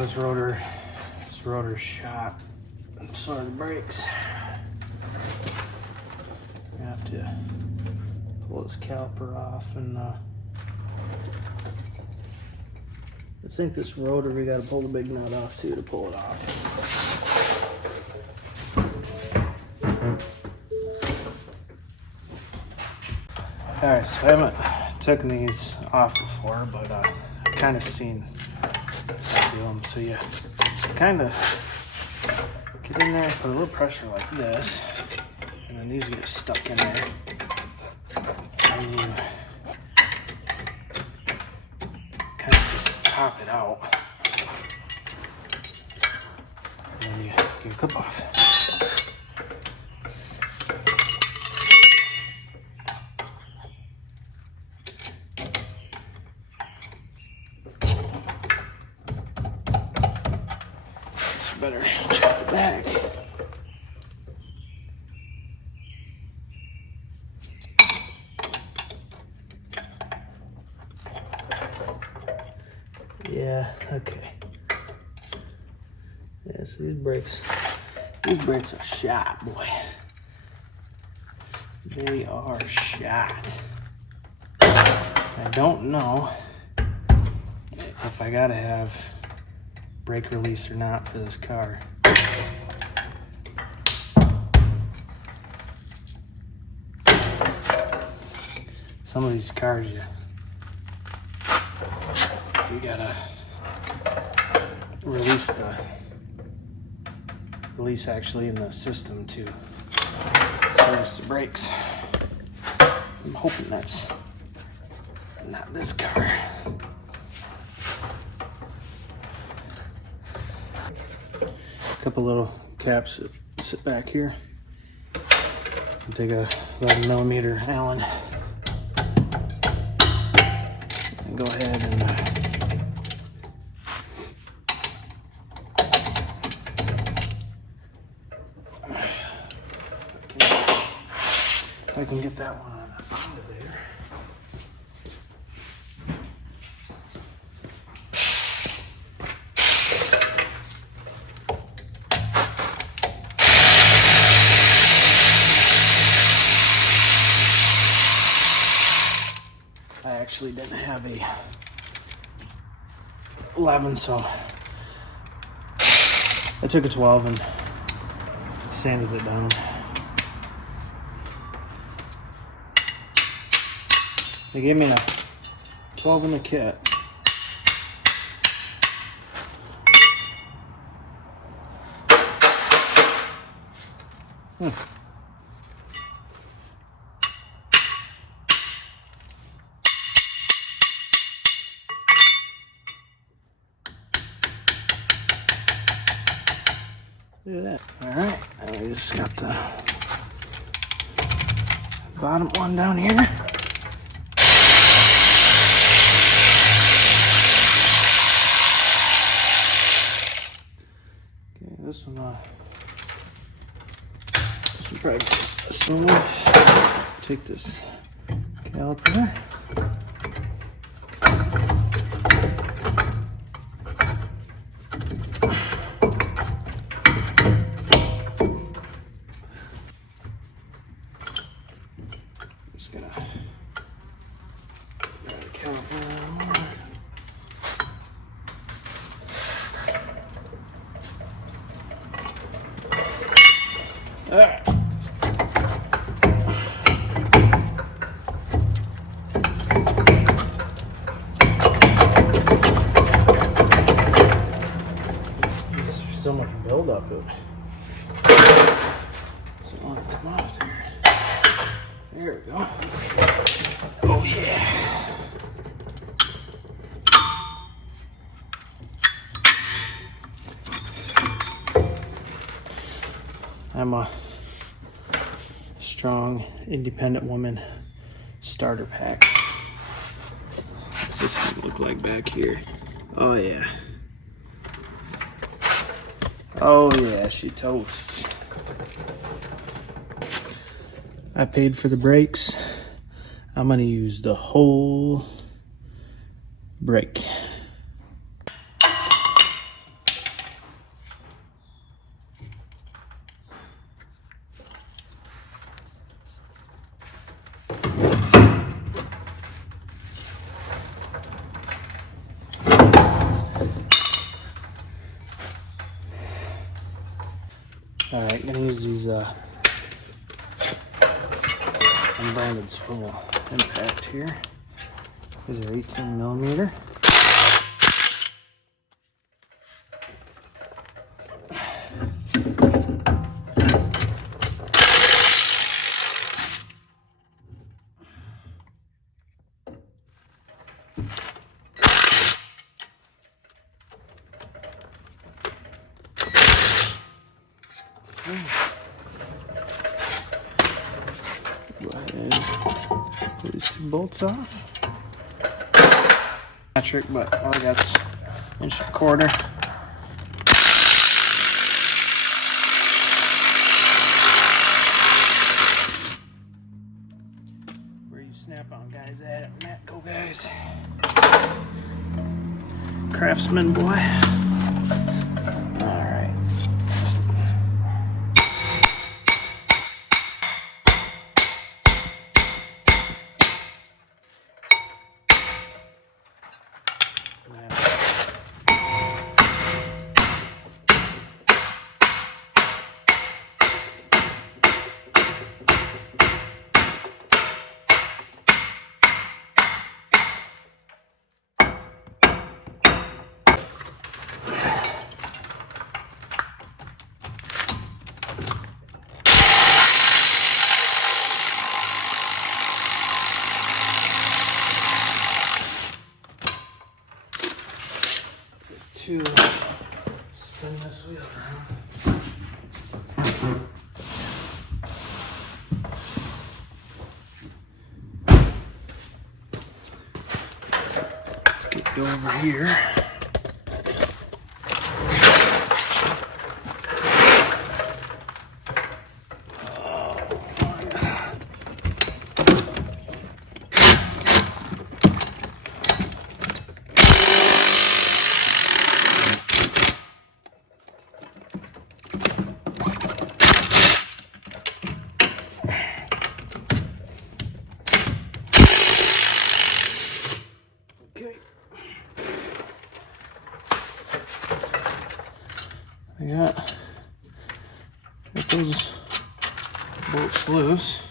this rotor's shot. So are the brakes. I have to pull this caliper off, and I think this rotor, we gotta pull the big nut off too to pull it off. Alright, so I haven't taken these off before, but I've kind of seen how to do them. So you kind of get in there and put a little pressure like this, and then these get stuck in there. And you kind of just pop it out. And then you get your clip off. Better check the back. Yeah, okay. Yeah, so these brakes are shot, boy. They are shot. I don't know if I gotta have brake release or not for this car. Some of these cars, you gotta release actually in the system to service the brakes. I'm hoping that's not this car. Couple little caps that sit back here. I'll take a 11mm Allen and go ahead and if I can get that one on the bottom there. I actually didn't have a 11, so I took a 12 and sanded it down. They gave me a 12 in the kit. Look at that. All right, and we just got the bottom one down here. Okay, this one probably this one. Take this caliper. Just gonna grab the caliper more. All right. There's so much buildup of it. Doesn't want to come off there. There we go. Oh yeah. I'm a strong, independent woman starter pack. What's this thing look like back here? Oh yeah. Oh yeah, she toast. I paid for the brakes. I'm gonna use the whole brake. All right, gonna use these unbranded swivel impact here. These are 18 millimeter. Go ahead and pull these two bolts off. Metric, but all I got's 1.25 inch. Where you snap-on guys at? Matco guys. Craftsman boy. All right. To spin this wheel around. Let's get you over here. Got those bolts loose.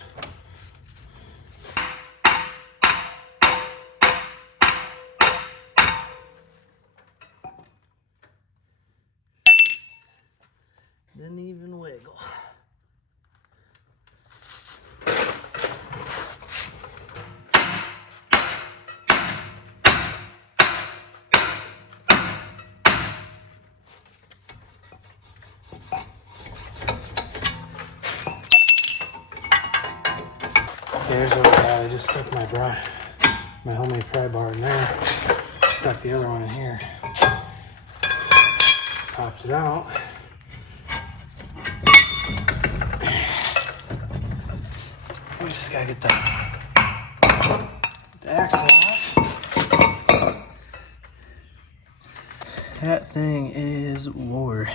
Didn't even wiggle. Here's what I got. I just stuck my homemade pry bar in there. Stuck the other one in here. Pops it out. We just gotta get the axle off. That thing is war.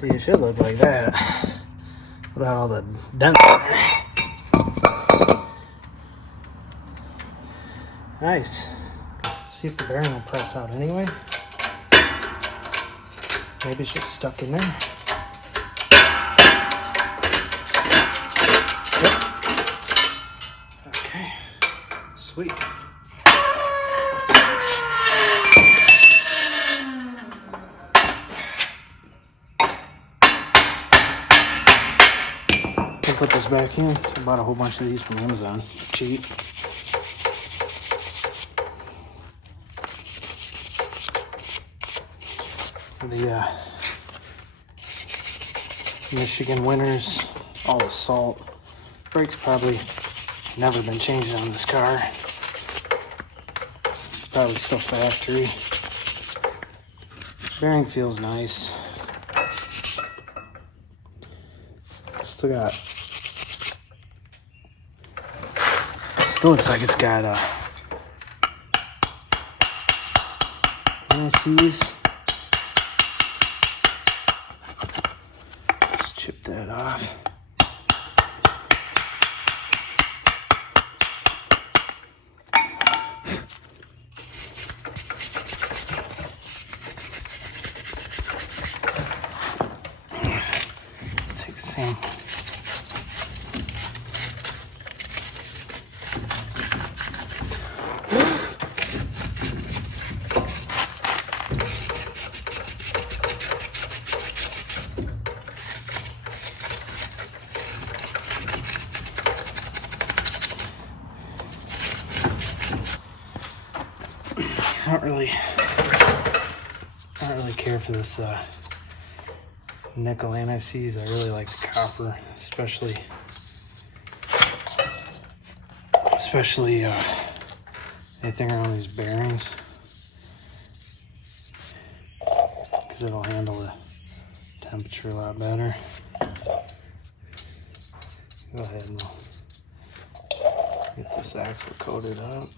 See, it should look like that without all the dents. Nice. See if the bearing will press out anyway. Maybe it's just stuck in there. Yep. Okay. Sweet. I'll put this back in. I bought a whole bunch of these from Amazon. Cheap. The Michigan winters, all the salt. Brakes probably never been changed on this car. Probably still factory. Bearing feels nice. Still looks like it's got NSCs. Let's chip that off. Same. I don't really care for this nickel anti-seize. I really like the copper, especially anything around these bearings, because it'll handle the temperature a lot better. Go ahead and we'll get this axle coated up.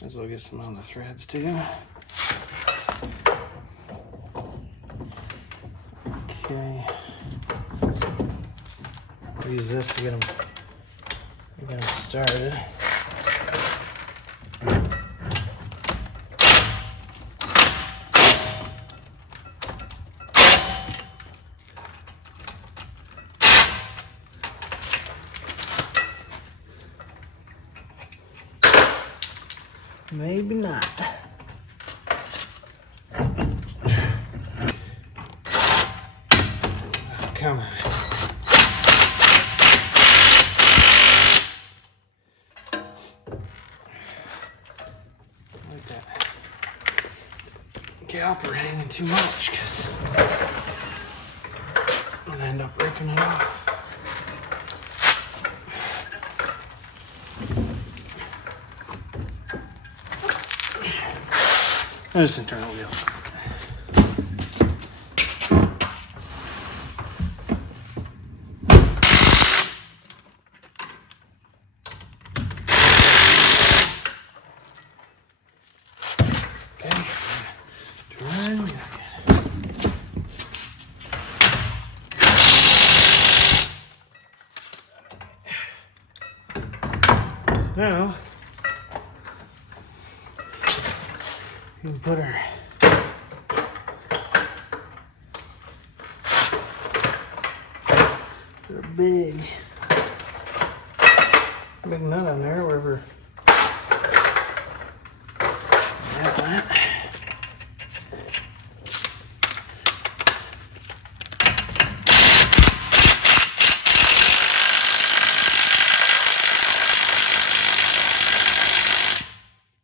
Might as well get some on the threads too. Okay. I'll use this to get them started. Maybe not. Oh, come on. Like that caliper hanging too much, because I'm gonna end up ripping it off. There's internal wheels. Okay, turn wheel again. Now, you can put our big nut on there, wherever that went.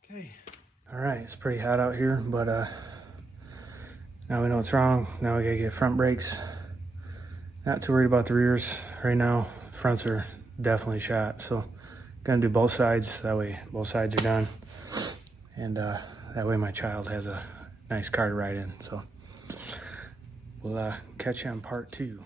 Okay. All right, it's pretty hot out here, but now we know what's wrong. Now we gotta get front brakes. Not too worried about the rears right now. Fronts are definitely shot, so gonna do both sides. That way both sides are done, and that way my child has a nice car to ride in. So we'll catch you on part 2.